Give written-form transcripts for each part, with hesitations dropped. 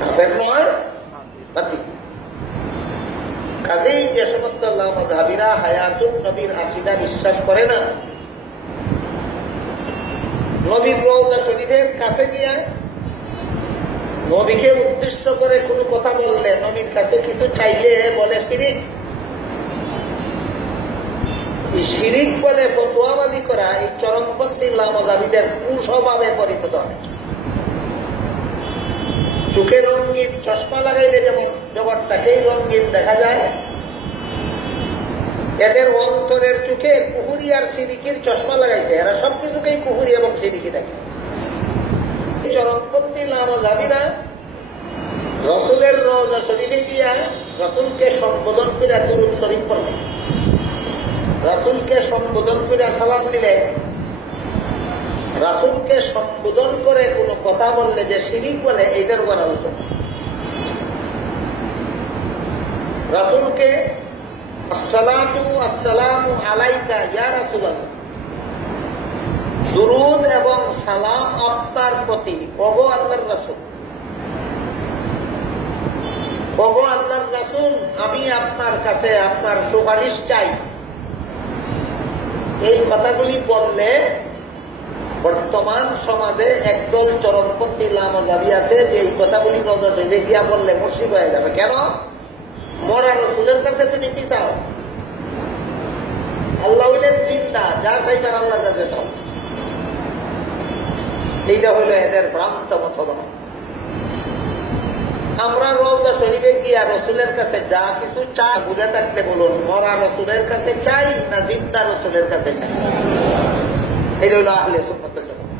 কাফের নয়, বাতিল। কাজেই যে সমস্ত লামাযহাবীরা হায়াতুন নবীর আকীদা বিশ্বাস করে না, নবীর রওজা শরীফের কাছে গিয়ে নবীকে উদ্দেশ্য করে কোনো কথা বললে, নবীর কাছে কিছু চাইলে বলে শিরিক। এই শিরিক বলে ফতোয়াবাজি করা এই চরমপন্থী লামাযহাবীদের কুস্বভাবে পরিণত হয়। চোখে রঙিন চশমা লাগাইলে যেমন জগৎটাকেই রঙিন দেখা যায়, এদের অন্তরের চোখে কুহুরি আর সিরিকির চশমা লাগাইছে। এরা সবকিছুকেই কুহুরি এবং সিরিকি দেখে। চরমপন্থী লামাযহাবীরা রাসূলের রওজা শরীফে গিয়া রাসূলকে সম্বোধন করে দুরূদ শরীফ পড়বে, রাসূলকে সম্বোধন করে সালাম দিলে, রাসূলকে সম্বোধন করে কোনো কথা বললে যে শিরিক বলে, এইটার উপর আলোচনা। রাসূলকে আসসালাতু আসসালামু আলাইকা ইয়া রাসূলুল্লাহ, দুরূদ এবং সালাম আপনার প্রতি, ওগো আল্লাহর রাসূল, ওগো আল্লাহর রাসূল, আমি আপনার কাছে আপনার সুপারিশ চাই। এই কথাগুলি বললে বর্তমান সমাজে একদল চরমপন্থী লামাযহাবী আছে যে এই কথাগুলি ভেবে গিয়া বললে মুশরিক হয়ে যাবে। কেন? মরা রাসূলের কাছে তুমি কি চাও? আল্লাহ হইলেন জিন্দা, যা চাইবেন আল্লাহর কাছে চাও। এইটা হইল এদের ভ্রান্ত মতবাদ। আমরা রওজা শরীফে গিয়া রাসূলের কাছে যা কিছু চাই, বুঝে থাকলে বলুন, মরা রাসূলের কাছে চাই না জিন্দা রাসূলের কাছে চাই? এই হইল আহলে সুন্নাত ওয়াল জামাত।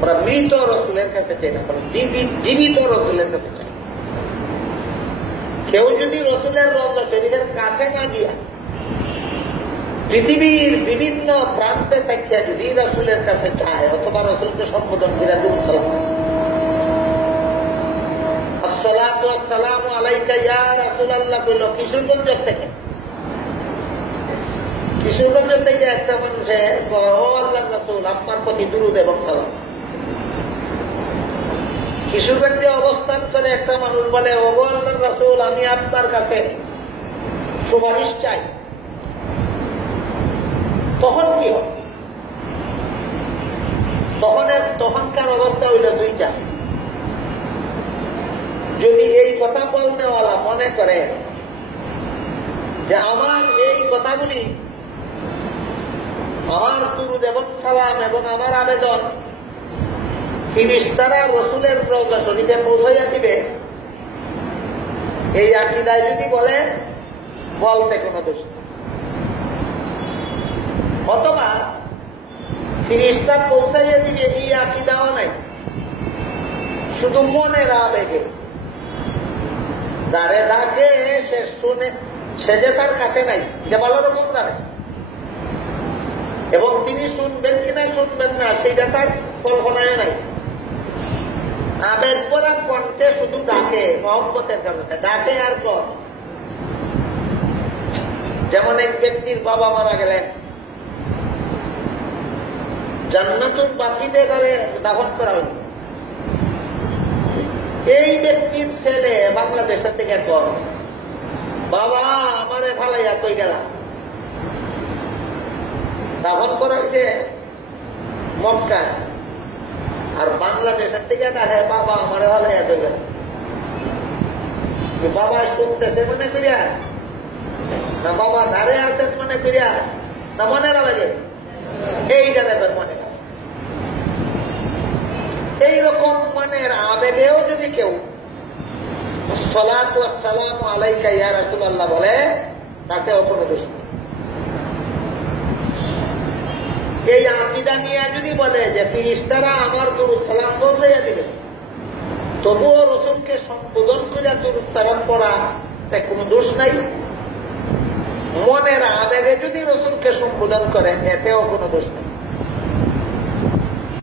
ওরা মৃত রাসূলের কাছে চাই না, জীবিত রাসূলের কাছে চাই। কেউ যদি রাসূলের রওজা শরীফের কাছে না গিয়া পৃথিবীর বিভিন্ন প্রান্তে থেকে যদি রাসূলের কাছে চায় অথবা রাসূলকে সম্বোধন করে দুরূদ সালাম, আসসালাতু আসসালামু আলাইকা ইয়া রাসূলুল্লাহ কইল কিশোরগঞ্জ থেকে, কিশোরগঞ্জ থেকে একটা মানুষে ও আল্লাহর রাসূল আপনার প্রতি দুরূদ এবং সালাম। কিশোরগঞ্জে অবস্থান করে একটা মানুষ বলে, ওগো আল্লাহর রাসূল আমি আপনার কাছে সুপারিশ চাই। তখন কি হবে? তখনকার অবস্থা হইল দুইটা। যদি এই কথা বলনেওয়ালা মনে করে যে আমার এই কথাগুলি, আমার দুরূদ এবং সালাম এবং আমার আবেদন ফেরেশতারা রাসূলের রওজা শরীফে পৌঁছাইয়া দিবে, এই আকীদায় যদি বলে, বলতে কোনো দোষ নেই। অথবা ফেরেশতা পৌঁছাইয়া দিবে, এই আকীদাও নাই, শুধু মনের আবেগে যারে ডাকে সে শুনে, সে যে তার কাছে নাই, যে ভালো রকম জানে, এবং তিনি শুনবেন কিনা শুনবেন না সেইটা তার কল্পনায় নাই। আবেগ ভরা কণ্ঠে শুধু ডাকে, মহব্বতের কারণে ডাকে। আর কর যেমন এক ব্যক্তির বাবা মারা গেলেন, জান্নাতুল বাকিতে করে দাফন করা হইল। এই ব্যক্তির ছেলে বাংলাদেশের থেকে কর, বাবা আমারে ফালাইয়া কই গেলা, দাফন করা হয়েছে মক্কায়, আর বাংলাদেশের থেকে দেখে বাবা আমারে ফালাইয়া কই গেল। বাবা শুনতেছে মনে করিয়া, না বাবা ধারে আছেন মনে করিয়া, না মনে লাগে এইটা দেখবেন মনে। এইরকম মনের আবেগেও যদি কেউ আসসালাতু আসসালামু আলাইকা ইয়া রাসূলুল্লাহ বলে, তাতেও কোনো দোষ নেই। এই আকীদা নিয়ে যদি বলে যে ফেরেশতারা আমার দুরূদ সালাম পৌঁছাইয়া দিবে, তবুও রাসূলকে সম্বোধন করে দুরূদ সালাম পড়া, তাই কোনো দোষ নাই। মনের আবেগে যদি রাসূলকে সম্বোধন করে, এতেও কোনো দোষ নেই।